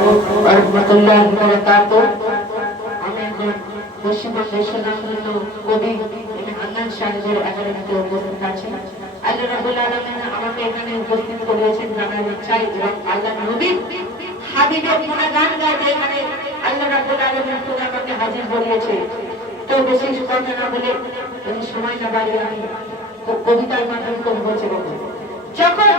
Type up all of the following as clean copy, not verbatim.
ওয়া রাহমাতুল্লাহি ওয়া বারাকাতুহু। আমি এখন পশ্চিমবঙ্গের সুনামধন্য কবি আদনান সাহেবের একাডেমিতে উপস্থিত আছি। আল্লাহ রাব্বুল আলামিন আমাকে এখানে উপস্থিত করেছেন জানার ইচ্ছায় এবং আল্লাহ নবী হাবিবের গুণগান গাইতে এখানে আল্লাহ রাব্বুল আলামিন পুরো আমাকে হাজির করিয়েছে। তো বেশি কথা না বলে সময় না বাড়িয়ে আমি কবিতার মাধ্যমে কবি বলছে যখন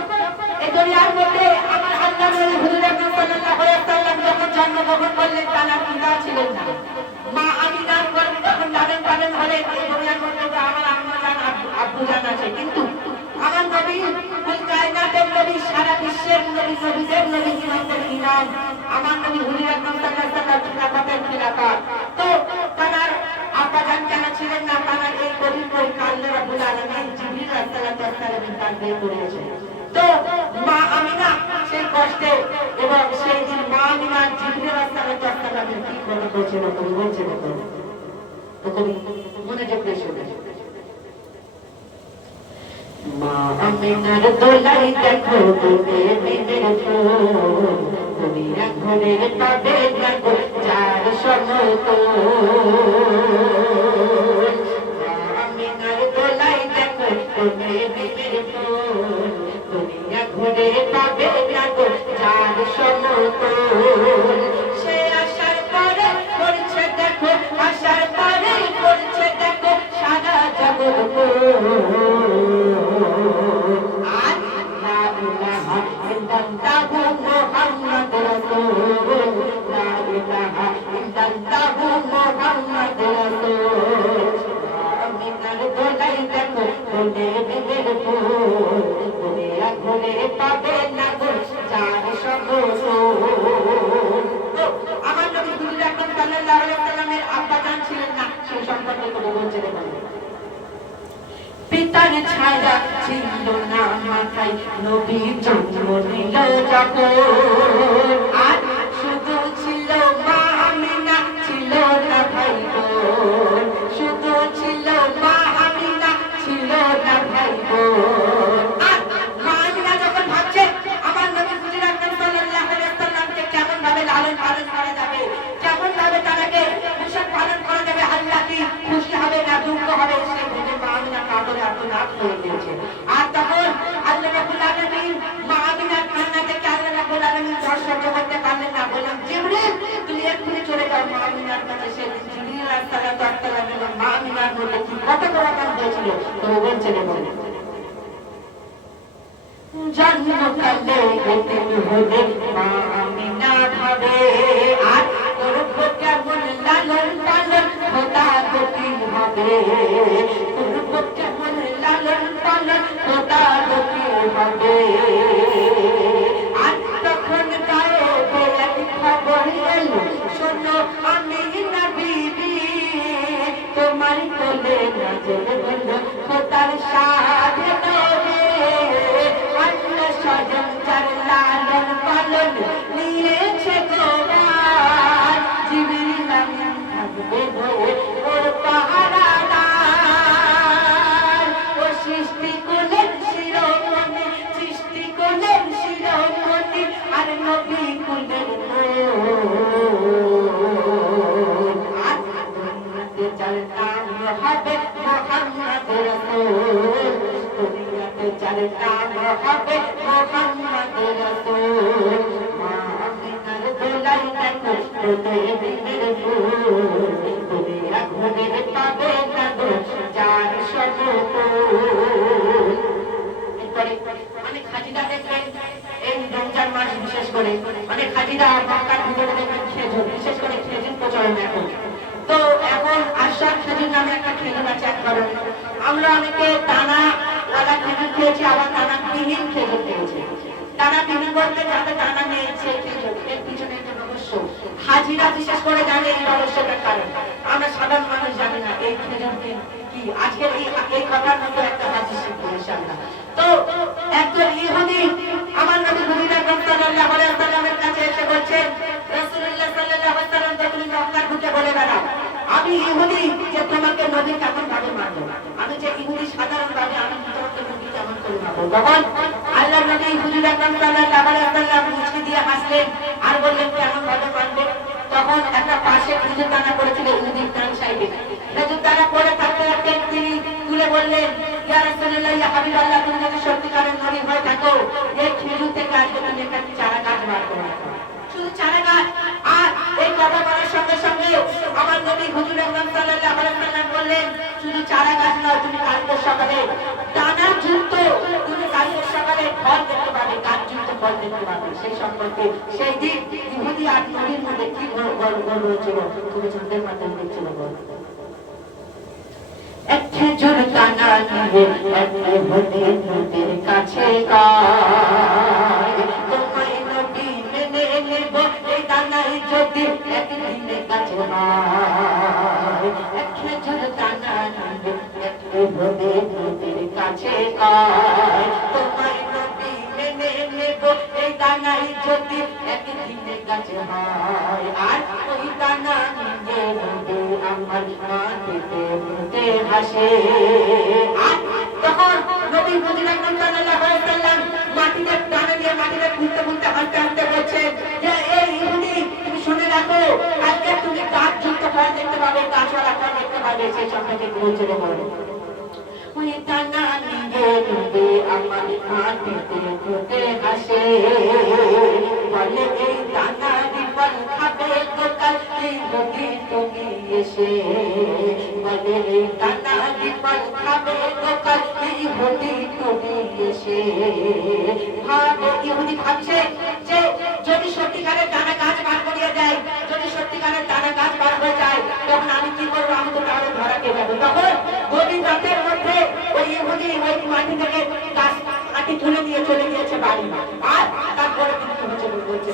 এই দুনিয়ার মধ্যে আমার আল্লাহ নবী হুজুর আকরাম সাল্লাল্লাহু আলাইহি ওয়াসাল্লাম যখন জন্মগ্রহণ করলেন তার পিতা ছিলেন না। মা আমিনার গর্ভে যখন লালন পালন হলেন এই দুনিয়ার মধ্যে আমার আম্মা জান আব্বু জান আছে, কিন্তু আমার নবী কুল কায়নাতের নবী, সারা বিশ্বের নবী, নবীদের নবী, ইমামদের ইমাম আমার নবী হুজুর আকরাম সাল্লাল্লাহু আলাইহি ওয়াসাল্লাম খিলাফতের খিলাফা। তো তার আব্বা জান কেন ছিলেন না? তার এই কবির পরীক্ষা আল্লাহ রাব্বুল আলামিন জিবরিল আলাইহিস সালামের কাছে দিয়ে করেছে। তো মা আমিনা সেই কষ্টে এবং সেই দিন মা আমিনা জিবরিল আলাইহিস সালামের কি কথা বলছিল কবি বলছে তো কবি মনোযোগ দিয়ে শুনুন। মা আমিনার দোলাই দেখো তুমি বিনের ফুল, তুমি ঘরের পাবে দেখো চার সমতল। মা আমিনার দোলাই দেখো তুমি বিনের ফুল, তুমি ঘরের পাবে দেখো চার সমতল। সে আসার পরে করছে দেখো, আসার পরে করছে দেখো সারা জগৎ। আমার নবী হুজুর আকরাম সাল্লাল্লাহু আলাইহি ওয়াসাল্লামের আব্বা জান ছিলেন না, সেই সম্পর্কে কবি বলছে দেখুন। পিতার ছায়া ছিল না মাথায় নবী জন্ম নিল যখন, আর শুধু ছিল মা আমিনা ছিল না ভাই বোন, শুধু ছিল মা আমিনা ছিল না ভাই বোন। আর মা আমিনা যখন ভাবছে আমার নবী হুজুর আকরাম সাল্লাল্লাহু আলাইহি ওয়াসাল্লামকে কেমন ভাবে লালন পালন করা যাবে, কেমন ভাবে তাকে পোষণ পালন করা যাবে, আল্লাহ কি খুশি হবে না দুঃখ হবে, সেই ভেবে মা আমিনা কাতরে আত্মনাদ করে দিয়েছে। আর তখন আল্লাহ রাব্বুল আলামিন মা আমিনার কান্না থেকে আল্লাহ রাব্বুল আলামিন সহ্য করতে পারলেন না, বললেন জিবরিল তুমি এক্ষুনি চলে যাও মা আমিনার কাছে। সে জিবরিল আলাইহিস সালাম এবং মা আমিনার মধ্যে কি কত বড় কাজ হয়েছিল তো বলছে বলে জন্মকালে এতিম হলে মা আমিনা ভাবে, আর করব কেমন লালন পালন খোদা গতি হবে, করব কেমন লালন পালন খোদা গতি হবে। আর তখন গায়ে এক খবর এলো, শোনো আমিনা বিবি তোমার কোলে নাজল হলো খোদার সাধে নবী। স্বজন যার লালন পালন নিয়েছে গোবার, জিবরিল আমিন থাকবে হয়ে ওর পাহারাদার। ও সৃষ্টি কোলের শিরোমণি, সৃষ্টি কোলের শিরোমণি, আর নবী কুলের নূর। আর দুনিয়াতে যার নাম হবে মুহাম্মদ রাসূল, দুনিয়াতে যার নাম হবে মুহাম্মদ রাসূল। মা আমিনার দোলাই দেখো তুমি বিনের ফুল, তুমি ঘরের পাবে দেখো চার সমতল। এরপরে অনেক হাজিরা দেখবেন এই রমজান মাস বিশেষ করে অনেক হাজিরা মক্কার ভিতরে দেখবেন খেজুর, বিশেষ করে খেজুর প্রচলন এখন। তো এখন আশার খেজুর নামে একটা খেজুর আছে এক ধরনের। আমরা অনেকে দানা ওয়ালা খেজুর খেয়েছি, আবার দানা বিহীন খেজুর খেয়েছি। দানা বিহীন বলতে যাতে দানা নেই সেই খেজুর, এর পিছনে একটা রহস্য হাজিরা বিশেষ করে জানে এই রহস্যটার কারণ। আমরা সাধারণ মানুষ জানি না এই খেজুর কি। আজকের এই কথার মধ্যে একটা হাদিস শিখবো ইনশাআল্লাহ। তো একজন ইহুদি আমার নবী হুজুর আকরাম সাল্লাল্লাহু আলাইহি ওয়াসাল্লামের কাছে এসে বলছেন, রাসূলুল্লাহ সাল্লাল্লাহু আলাইহি ওয়াসাল্লাম তুমি মক্কার ঢুকে বলে বেড়াও আমি ইহুদি, যে তোমাকে নবী কেমন ভাবে মানবো, আমি যে ইহুদি সাধারণ ভাবে আমি তোমাকে নবী কেমন করে মানবো। তখন আল্লাহর নবী হুজুর আকরাম সাল্লাল্লাহু আলাইহি ওয়াসাল্লাম মুচকি দিয়ে হাসলেন আর বললেন, কেন খেজুর দানা পড়েছিল ইহুদির কান সাইডে। খেজুর দানা পড়ে থাকতে থাকতে তিনি তুলে বললেন, ইয়া রাসূলুল্লাহ, ইয়া হাবিবাল্লাহ, তুমি যদি সত্যিকারের নবী হয়ে থাকো, এই খেজুর থেকে আজকে তুমি একটা চারা গাছ বার করে রাখো। শুধু চারা গাছ। আর এই কথা বলার সঙ্গে সঙ্গে আমার নবী হুজুর আকরাম সাল্লাল্লাহু আলাইহি ওয়াসাল্লাম বললেন, শুধু চারা গাছ নয়, তুমি কালকে সকালে দানার যুক্ত, তুমি কালকে সকালে ফল দেখতে পাবে, গাছ যুক্ত ফল দেখতে পাবে। সেই সম্পর্কে সেই দিন ইহুদি আর নবীর মধ্যে কি গল্প হয়েছিল তুমি চোখের মাধ্যমে দেখছিল। এক খেজুর দানা নিয়ে এক ইহুদি নবীর কাছে গায়, তোমায় নবী মেনে নেব এই দানাই যদি একদিনে কাছে হয়। এক খেজুর দানা নিয়ে এক ইহুদি নবীর কাছে গায়, তোমায় নবী মেনে নেব এই দানাই যদি একদিনে কাছে হয়। আর ওই দানা নিয়ে নবী আমার মাটিতে মুতে হাসে। আর তখন নবী হুজুর আকরাম সাল্লাল্লাহু আলাইহি ওয়াসাল্লাম মাটিতে দানা দিয়ে মাটিতে মুতে মুতে হাসতে হাসতে বলছেন যে, এই ইহুদি, তুমি শুনে রাখো, আজকে তুমি গাছ যুক্ত ফল দেখতে পাবে, গাছওয়ালা ফল দেখতে পাবে। সেই সম্পর্কে বলছিল বলে ওই দানা নিয়ে নবী আমার মাটিতে মুতে হাসে। বলে এই দানারই ফল খাবে গোকাল ইহুদি তুমি এসে। বলে এই দানারই ফল খাবে গোকাল ইহুদি তুমি এসে। ইহুদি ভাবছে যে যদি সত্যিকারের দানা গাছ বার করিয়ে দেয়, যদি সত্যিকারের দানা গাছ বার হয়ে যায়, তখন আমি কি করবো? আমি তো তাহলে ধরা খেয়ে যাবো। তখন গভীর রাতের মধ্যে ওই ইহুদি ওই মাটি থেকে গাছ মাটি তুলে নিয়ে চলে গিয়েছে বাড়ি। আর তারপরে কিন্তু বলছে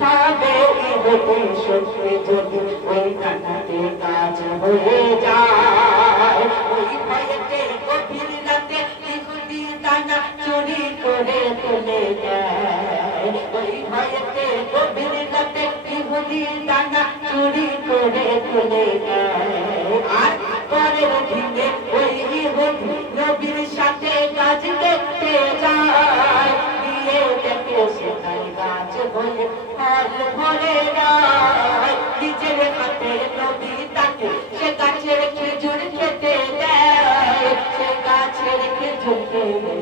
তবে ইহুদি সত্যি যদি ওই দানাতে গাছ হয়ে যায়, ওই ভয়েতে গভীর রাতে ইহুদি দানা চুরি করে তুলে দেয়। ওই ভয়েতে গভীর রাতে ইহুদি দানা চুরি করে তুলে দেয়। আর পরের দিনে ওই ইহুদি নবীর সাথে গাছ দেখতে যায়, গিয়ে দেখে সেটাই গাছ হয়ে ফল ভরে যায়। নিজের হাতে নবী তাকে সে গাছের খেজুর খেতে দেয়। সে গাছের খেজুর খেয়ে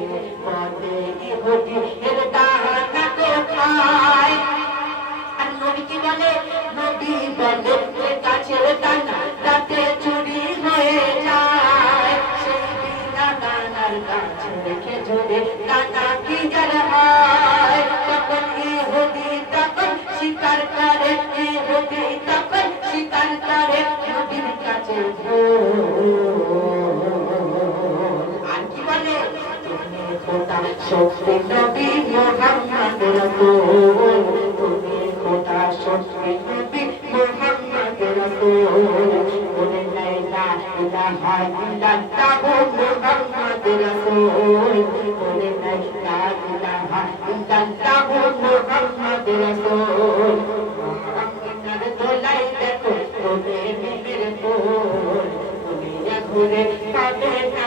বলে ইহুদি এর দানা কোথায়? আর নবী কি বলে? নবী বলে যে গাছের দানা রাতে চুরি হয়ে যায়। সেই বিনা দানার গাছের খেজুরে দানা কি যার হয়? তখন ইহুদি তখন স্বীকার করে, ইহুদি তখন স্বীকার করে নবীর কাছে আর কি বলে? তুমি খোদা সত্যি নবী মুহাম্মদ রাসূল, তুমি খোদা সত্যি নবী মুহাম্মদ রাসূল। বলে লা ইলাহা ইল্লাল্লাহ মুহাম্মদ রাসূল, বলে লা ইলাহা ইল্লাল্লাহ মুহাম্মদ রাসূল। আমিনার দোলাই দেখো তোমে বিবির ফুল, তুমি ঘুরে পাবে না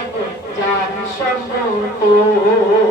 যার সমতুল।